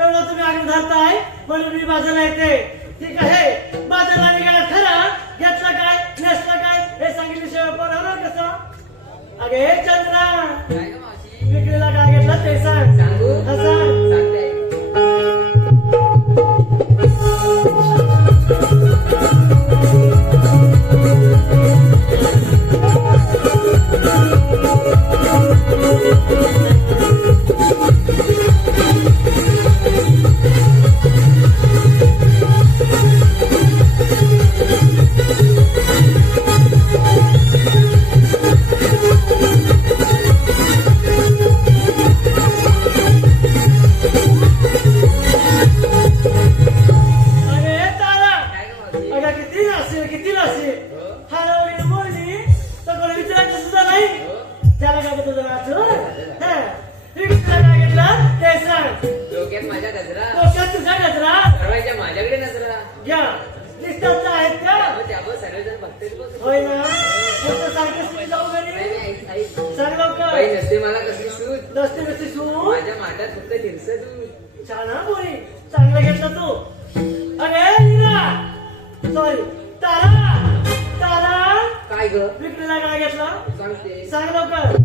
एवढं तुम्ही आग्रह धरताय म्हणून मी बाजारला येते. ठीक आहे, बाजारला निघाला खरा, घेतलं काय नेसलं काय हे सांगितल्याशिवाय बनवणार कसं? अगे चंद्रा, विक्रीला काय घेतलं ते सांग. चांगलं घेतलं तू. अरे सॉरी तारा, तारा काय ग विक्रीला काय घेतला सांगते सांग लवकर.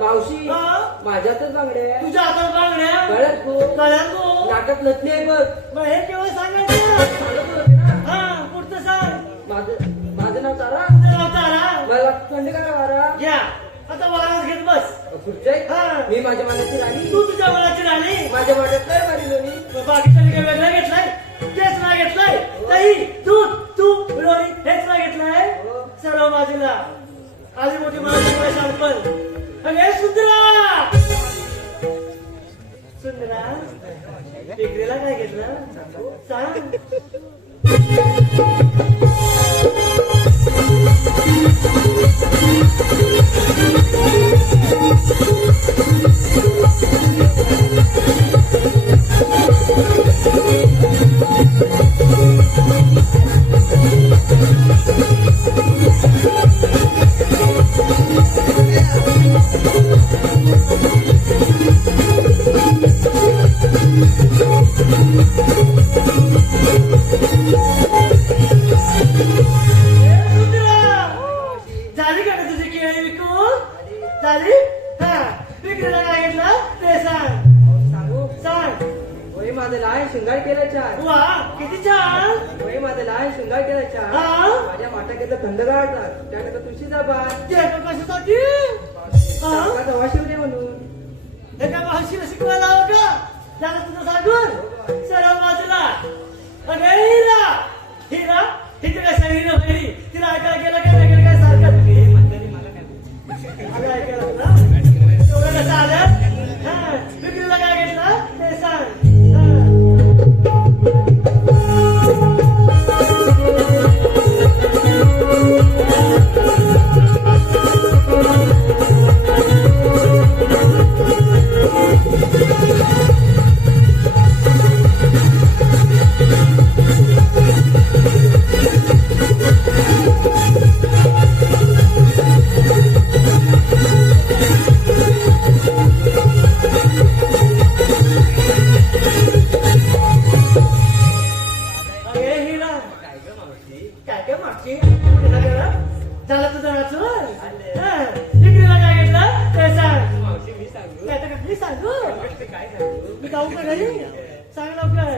मावशी माझ्यातच बांगड्या तुझ्या हातात बांगड्या गळ्यात गो गळ्यात गो नाकात नथनी आहे बघ. मग हे केव्हा सांगायचं? हा पुढचं सांग. माझं नाव तारा. तुझं नाव तारा. मला थंड करा वारा घ्या आता वारात घेत बस. पुढचं मी माझ्या मनाची राणी. तू तुझ्या मनाची राणी. माझ्या वाट्यात काय मारी लोणी. बाकीचं काय वेगळं घेतलंय तेच नाही घेतलंय. दही दूध तूप लोणी हेच नाही घेतलंय. सर्व बाजूला आधी मोठी मला शांतपण. अरे सुंदरा, सुंदरा विक्रीला काय घेतलं सांग. झाली का तुझी केळी विकून झाली? हा विक्रीला काय घेतलं ते सांग. सांगू सांग. वय माझं लहान शृंगार केला छान. वा किती छान. वय माझं लहान शृंगार केला छान. माझ्या माटा घेतलं थंडगार त्यानंतर तुळशीचा बाण कशासाठी? दवा शिवणे म्हणून. हे काय भाषेला शिकवायला हवं का? त्याला तुझं सांगून सर्व बाजूला. अरे हिरा, हिरा हिथे काय सांगितलं हिरी तिला ऐकायला गेलं काय नाही गेलं काय सारखं मला ऐकायला तुला एवढं कसं आलं? हा विक्रीला काय घेतलं ते सांग. जाऊ का घरी सांग लवकर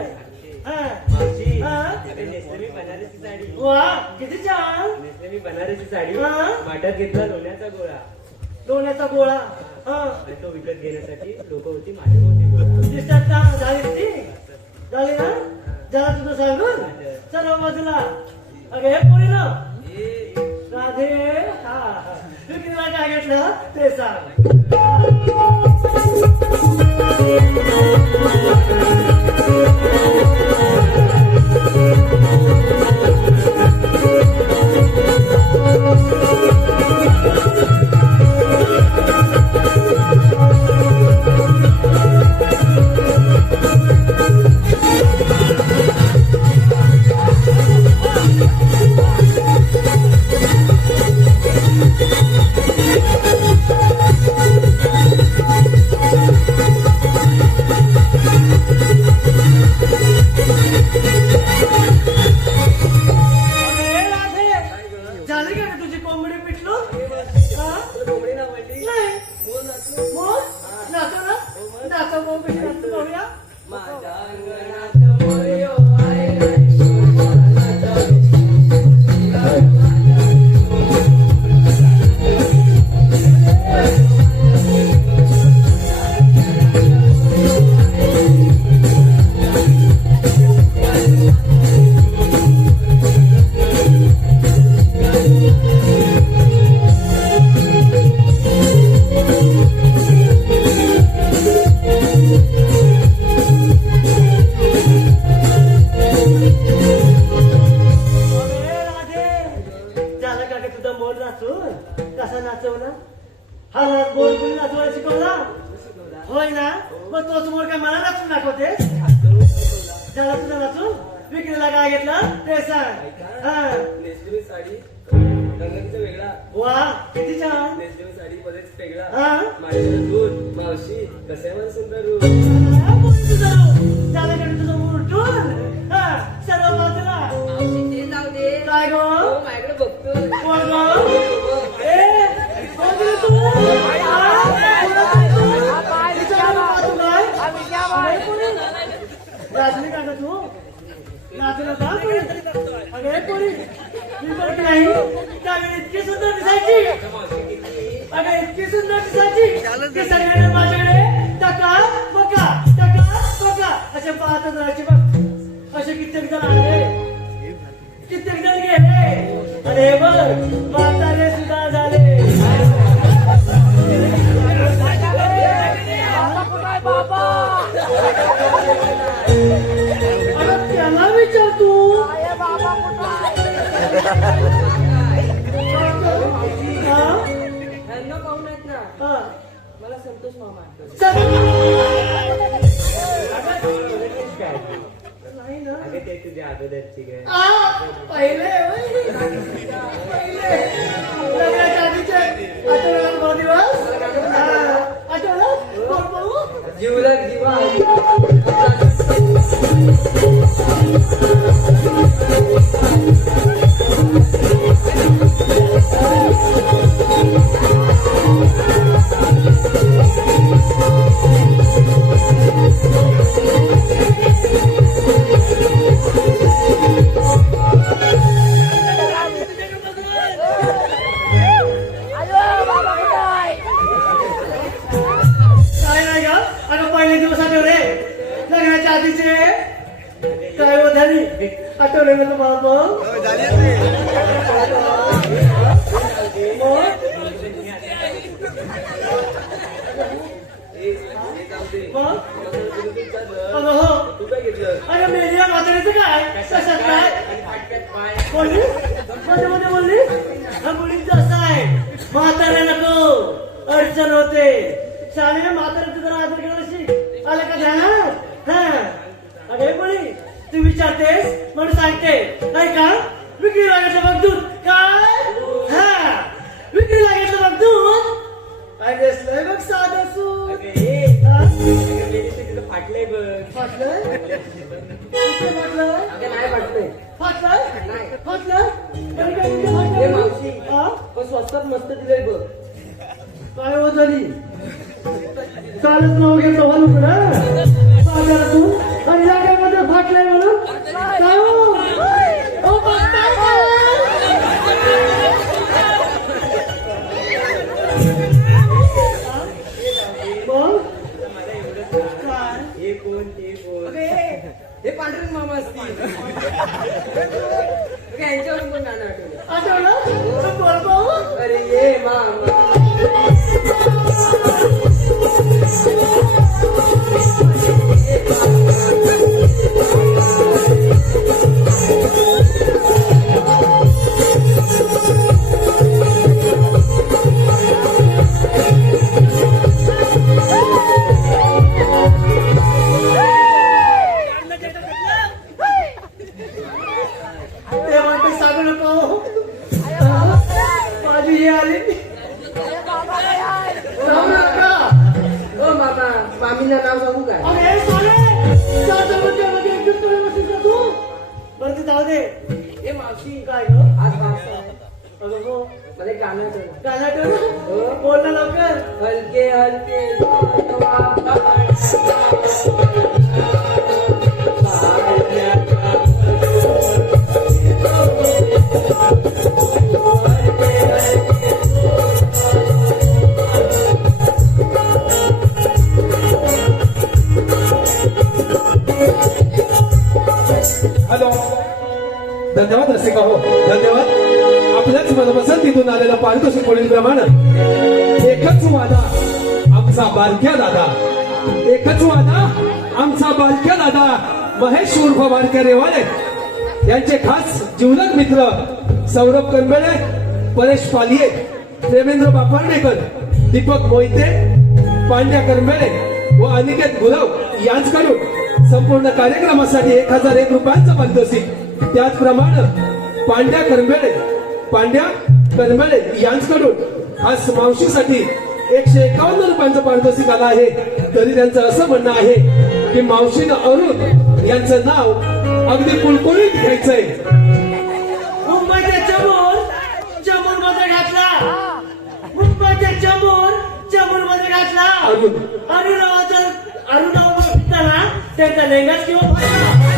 हा मावशी, हा? अरे नेसले मी बनारसी साडी. वा किती छान नेसले मी बनारसी साडी. हा? वाट्यात घेतला लोण्याचा गोळा. डोण्याचा गोळा हा आणि तो विकत घेण्यासाठी लोक होती माझ्या होती गोळा. दिसतात का झाली ती झाली ना जरा तुझं सांगून सर्व बाजूला अगे हे पोरी ना राधे हा विक्रीला काय घेतलं ते सांग अरे राधे झाली का ग तुझी कोंबडी पिटलो हा कोंबडी ना म्हणली नाही बोल ना तू. मग नाचो ना नाचो मग कशी नाचतो बघूया माझ्या अंगणात मोरयो आयला अरे राधे झालं का ग तुझा मोर नाचून कसा नाचवला हा बोल बोल नाचवायला शिकवला होय ना मग तोच मोर काय मला नाचून दाखवते झाला तुझा नाचून विक्रीला काय घेतलं ते सांग हा नेसलेली साडी रंगाचा वेगळा वा किती छान नेसलेली साडी पदेच वेगळा हा माझ्या दूध मावशी कशावर सुंदर रूप हा, बोल तुझं नाव. झालं का तुझं मोर उठून हा सर्व बाजूला मावशी ते जाऊ दे काय गो हो माझ्याकडे बघतोय कोण गो ए कोण गो तू हा? तिच्या नावात तू काय? अरे कोणी? नाचली का ग तू नाचलं का कोणी अगे कोणी मी तर की नाही त्यावेळी इतकी सुंदर दिसायची अगं इतकी सुंदर दिसायची की सगळ्यांना माझ्याकडे टका असे पाहतच राहायचे बघ असे कित्येक जण आले कित्येक जण गेले अरे बघ म्हातारे सुद्धा झाले अगं त्याला विचार तू हा? ह्यांना पाहून आहेत ना हा. मला संतोष मामा आठवले. चल. काय नाही ना अगं ते तुझ्या अगोदरची काय पहिले लग्नाच्या आधीचे आठवड्यात दोन दिवस आठवलं जीवला जीवा काय नाही का अगं पहिले दिवस आठवले लग्नाच्या आधीचे काय हो झाली आठवले ना तुम्हाला अगं हो तू काय घेतलं अगं मेलीला म्हातारीचं काय कशात काय पाय बोलली मध्ये बोलली हा मुलींचं असं आहे म्हातारे नको अडचण होते शाळेने म्हाताऱ्याचं जरा आदर करायची आलं का ध्यानात हा अगे बोली तू विचारतेस म्हणून सांगते नाही का विक्री लागायचं बघ दूध काय हा विक्री लागायचं बघ दूध अगे असलंय बघ साधं सूत हा? फाटलंय बघ फाटलंय कुठलं फाटलंय अगं नाही वाटतंय फाटलंय फाटलंय तरी काय तुझं हे फाटलंय? मावशी हा? पण स्वस्तात मस्त दिलंय बघ काय हो झाली चालत नाव घेतो म्हणून ना पण गाणं आठवलं. आठवलं बोल भाऊ. अरे ये मामा ते म्हणते सांगू नको. माझी हे आली सांगू नका. ओ मामा मामीला नाव सांगू काय? अरे सोने मध्ये एकच तुला बसून जा तू. बरं ते जाऊ दे. ए मावशी काय ग आज पावसा आहे. अगं हो मला एक गाणं आठवलं. गाणं आठवलं? बोल ना लवकर. हलके हलके हॅलो धन्यवाद रसिका हो धन्यवाद. आपल्याच मनपसंतीतून आलेला पारितोषिक पुढील प्रमाणे एकच वादा आमचा बारक्या दादा एकच वादा आमचा बारक्या दादा महेश उर्फ बारक्या रेवाले यांचे खास जीवलग मित्र सौरभ कनबेळे, परेश पालिये, देवेंद्र बापार्डेकर, दीपक मोहिते, पांड्या करंबेळे व अनिकेत गुरव यांच्याकडून संपूर्ण कार्यक्रमासाठी 1001 रुपयांचं पारितोषिक. त्याचप्रमाणे पांड्या करंबेळे यांच्याकडून खास मावशीसाठी 151 रुपयांचं पारितोषिक आलं आहे. तरी त्यांचं असं म्हणणं आहे की मावशीनं अरुण यांचं नाव अगदी कुळकुळीत घ्यायचंय. मुंबईच्या चमूर मध्ये घातला. मुंबईच्या चमूर मध्ये घातला. अरुण अरुणावाचं त्यांचा लेंगाच किंवा